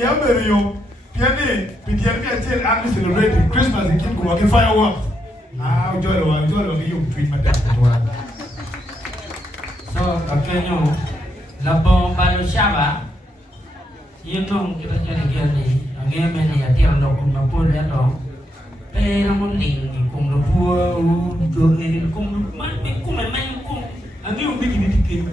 Yeah, Mario. Piani, Piani, I tell I'm celebrating Christmas in Kitgum, fireworks. Ah, Joy, you treat my dad. So, okay, no. Labong balu siapa? Yung kita jadi gini, ang meni ya tiang dok kung napun ya dong. Namun ling kung napua, jo ini kung man kung memang kung ang yung begini dikin.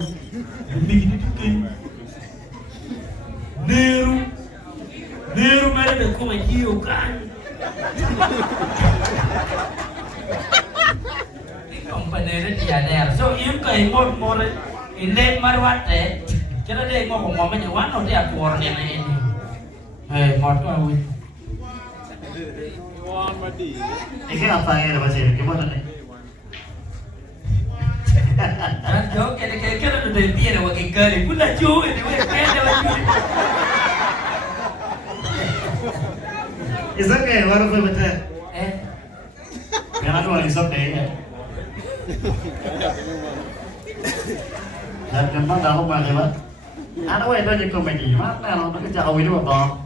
Neru mana kung majiu kan. Komponen dia der. So yung kay more in late marwat Kira dia ngomong mamanya wano dia keluarnya ini. Mod kau wih. Ini apa yang ada pasir? Gimana nih? Jauh kira udah dia nak pakai kali. Pula jauh ini, kira wajib. Isap ke? Baru saya baca. Jangan lupa isap deh ya. Dan kembang dah lupa lewat. Ano itu jadi komedi, mana lo nak jauh itu apa?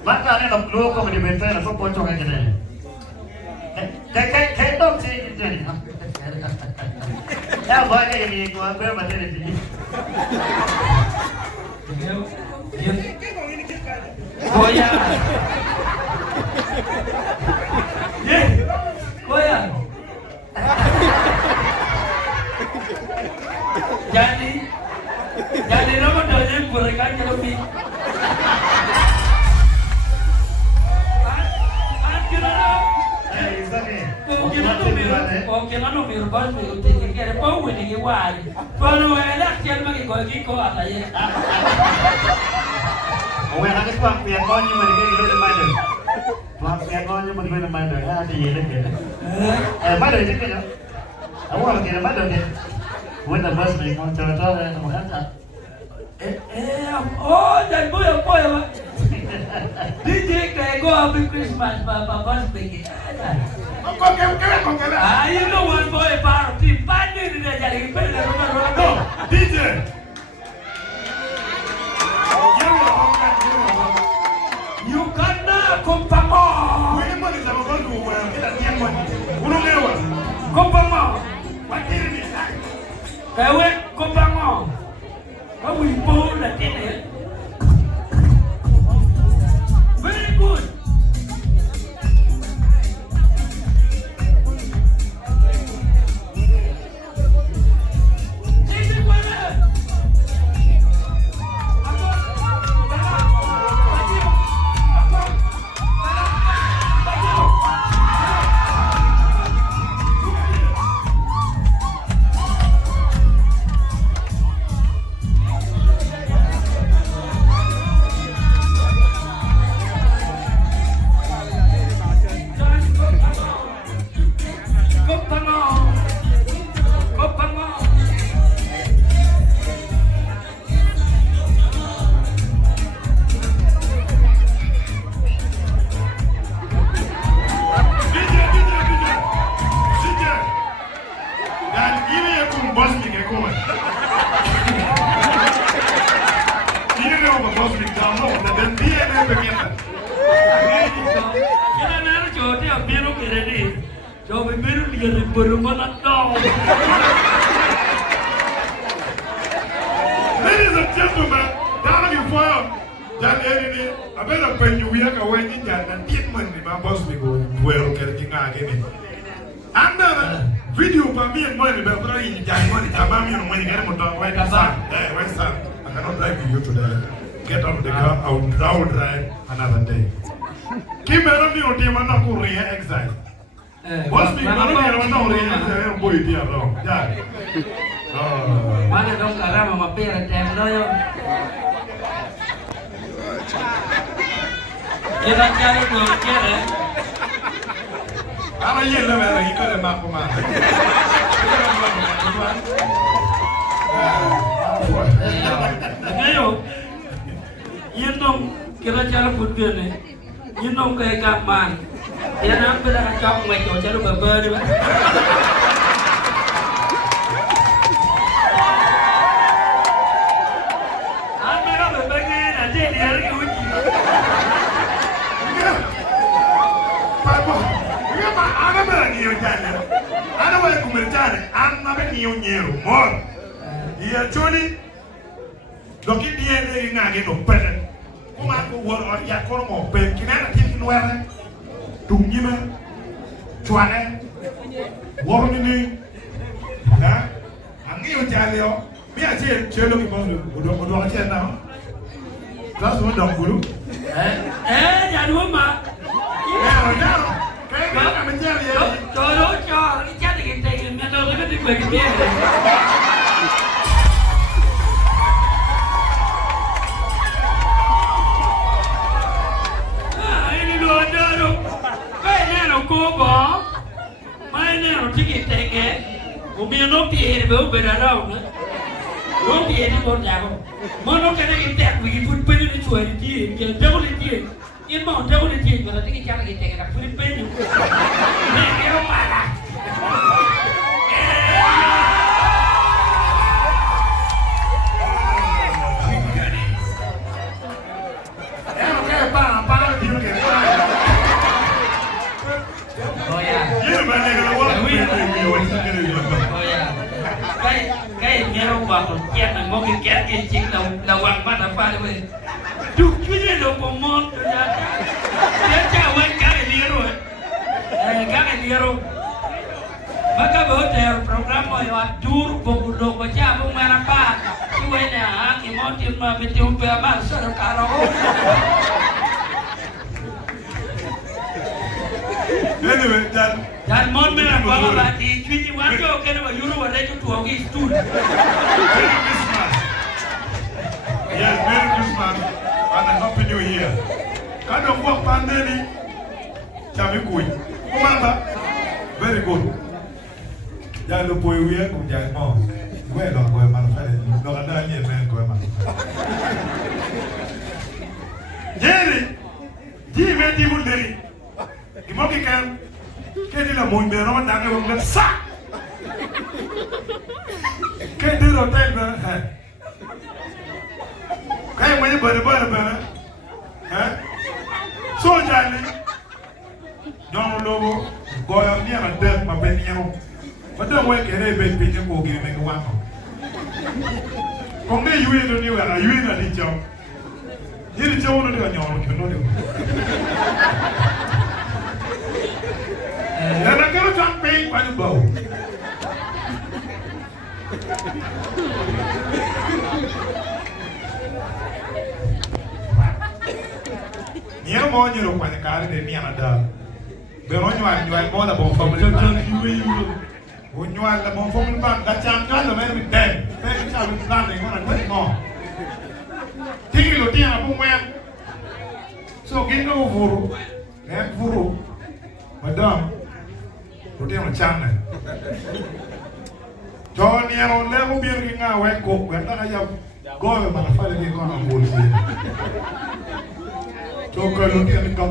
Maka ni nak lu komedi betul, nak pocong aja deh. Kayak dong sih gitu ni. Ya boleh ini gua baca di sini. Goyang. Goyang. Jadi nama doanya berikan lebih. Kira no mir bas mi uti kira pau ni wali. Pano wala kian magi ko ataya. Owe nak tuang pian konyo mari ke di mana? Tuang pian konyo mari di mana? Ada ye deh. Mana itu kan? Awak kira mana deh? Buat bas ni mau cara-cara nak makan. Oh, dan boy. DJ kayak go happy Christmas, bas pergi. You know one boy party, pandai dia jadi pendek rumah. DJ. You cannot kompamo. Wewe mali za magondu wewe kila tiempo. Unaelewa? Kompamo. Wakati ni Kawe kompamo. Kamu ibu dah kene. Very good. Ladies and gentlemen, down in fire, dan ini, abang apa yang you kawan ini jangan tiap ni bos minggu dua kali gini. Anda video kami yang mana berapa ini jangan mana jamam yang mana kan motor Western, Western. I cannot drive you today. Get off the car, I will drive another day. Kimera mi oti mana kuria exile. Bos minggu mana kuria exile yang boy dia dong. Ya. Mana dong karena mama pera tem doyo. Kita cari dong kira. Apa ye le mere iko le mak puma. Ngayo. Yun dong kira cara putih ni. Yun dong kayak kapan. Dia nampak dah kacau macam cara beber. Ada dia lagi uji. Papa, ini apa? Ana berani ujanya. Ana boleh kumerjane. Ana berani unyeru. Mor. Iya cuni. Dokin dia ni ngagi no pen. Kuma aku war or ya kono mo pen. Kina na tin kinwara. Tungima. Cuane. War ni. Ha? Angi ujale yo. Mi aje chelo ki bondo. Odo aje na. Terus mo dong guru. Jangan lupa. Kayak menjadi ya. Coro, ini jadi kita ingin menol kan di bagi dia. Ini dua dulu. Kayaknya lo kubo, mainnya lo tiket tenge. Umi lo piye baru berarau na. Lo piye ni pun jago. Mana kena kita bagi pun perlu dicuai dia, jangan jauh dia. Ini mau jauh dia, kalau tinggi cara kita kena Filipina. Ni kira parah. Parah dia ni. Oh ya. Ini mana kalau orang Oh ya. Cái nghe ông bà còn chém là một cái kẹt kia chính là hoàng mắt là pha đấy. Đúng chứ đâu có món đâu nha. Thế chào anh các cái lia rồi. Các cái lia rồi. Maka hotel program mo yo adur bogudo ko cha mo manapa. Kuwe na ki mo tin ma beti umpe ma sa karo. Anyway, Dan mon me na baba ba di twiji wato ke na yuru wa leju to ogi stool. Merry Christmas. Yes, Merry Christmas and a Happy New Year. Kado kwa pandeni chamikui. Kumamba. Very good. Ya lo boy we ku ja mo. We lo ko ma fa le. Lo ka da ni men ko ma. Jerry. Ji me di bu deri. Imoki kan. Kedi la mo mbero na nga wo sa. Kedi ro tai ba ha. Kai mo ni ba. Ha? So jani. Don logo goya ni ama den ma ben yero. Madam we kere be pe ko gi me ko wa. Ko me yui no ni wa yui na di chao. Ni di chao no de nyoro ko no de. Na kero chan pe pa ni bo. Niero mo nyero kwa ka de ni ana da. Pero nywa mo da bon fam le yui. Unywa la bon fam ba da chan ka lo me den. Pe cha lu plan de ngona ko mo. Tiki lo tia bu wen. So gingo vuru. Vuru. Madam. Lo tia mo chan ne. John niero le mo bir ki nga we ko wen da ya go ma fa le ko na mo le. So ko lo tia ni ko.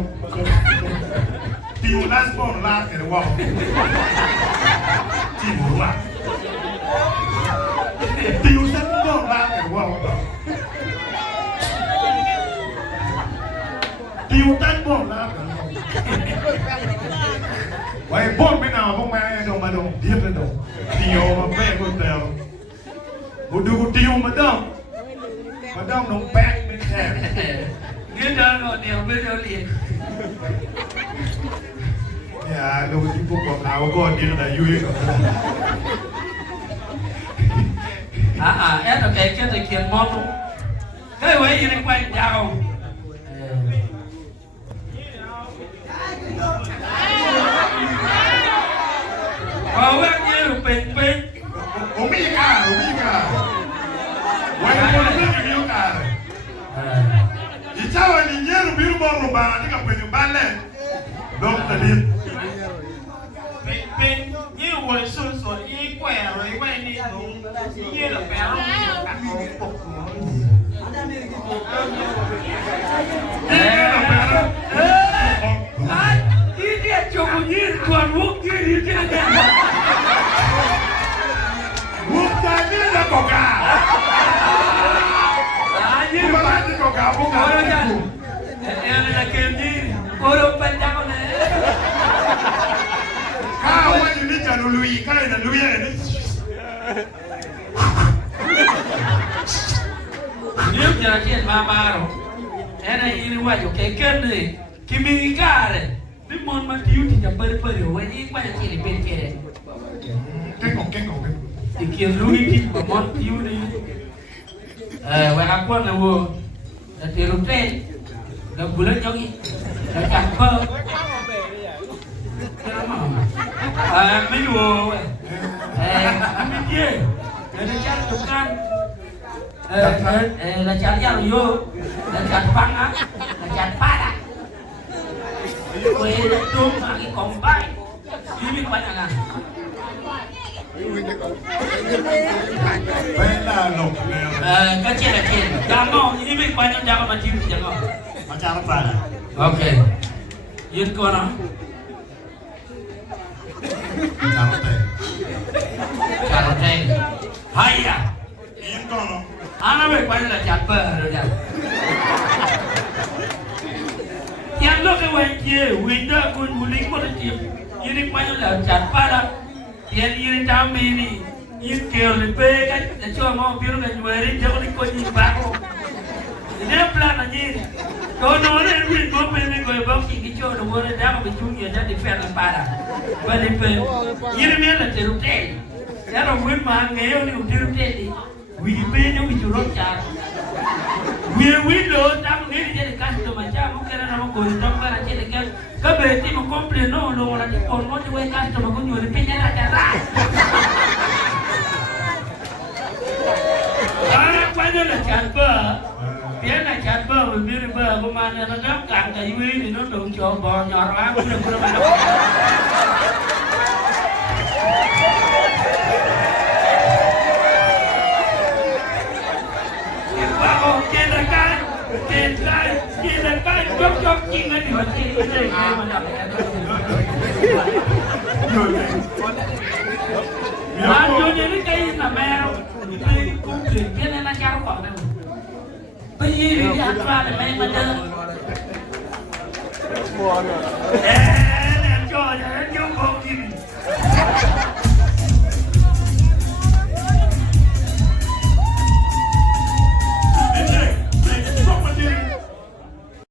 Tiu las bon la ke wa. Tiu la. Tiu sa bon la ke wa. Tiu tan bon la. Wai bon me na bon ma do ma do dia do. Tiu ma pe ko tel. Udu tiu ma do. Ma do no back me there. Nghe đó rồi điều biết đâu liền. Ya, lo que tipo con agua tiene la lluvia. Em là cái thì kiện món luôn. Cái vậy gì này quay chào. Có bác nhớ được bình. Omega. Wai ko ni ni yo ka. Ichawa ni nyeru biru boru ba ni ka kwenye bale. Don't tell Bên như hồi xưa rồi y quẻ rồi quay đi đúng như là béo cả cục Đi điện chồng như toàn quốc kia đi điện điện. Quốc gia như là bọc à. Như mà lại thì có kamu Oro nggak? kan. Yang nak kendi. Oro panjang ni. Kau ini jangan lui, kau ini lui ini. Lihat jangan cian mama. Enak ini wajib keken ni. Kimi kare. Ni mon matiu tidak ber-ber. Wajib banyak ciri ber-ber. Kengkong. Ikian lui di mon tiu ni. Wah aku nak buat. Nanti rutin. Dah bulan jauh ni. Dah capek. Menu. Ini dia. Ada cari tukang. Ada cari yang yo. Ada cari pangak. Ada cari pada. Kue tum lagi kompai. Ini banyak kan. Benar loh. Kecil. Jangan. Ini banyak jangan macam jangan. Macam apa? Okay. Yun ko na. Carote. Haya. Ini kono. Ana be pa la chapa ro ya. Yang lo ke wenje, winda kun muling mo ti. Ini pa la chapa la. Yang ini tambi ni. Ini keo le pe ka cho mo biru ka nyeri jo ni ko ni ba ko. Ini plan ni. Kau nak ni mo pe ni ko ba ki cho do mo da ko bi ya da di fer la para. Ba ni pe. Ini me la te rute. Ya ro win ma ngeo ni te rute ni. Wi pe ni wi ro cha. Wi lo tam ni ni de customer cha mo kera na mo ko tam para che de ka be ti mo komple no lo la ti ko mo ti we customer ko nyori pe na ta ra. Ah, kwani la chapa. Dia nak cakap berbeza bermakna nak kan kayu ini nondong coba nyorang pura-pura mana. Kita oh kita kan, jok ingat di hati ini mana. Anjonya ni kayak namanya, ini kumpul dia nak cakap apa? Bây giờ đi ăn qua để mấy mà đưa.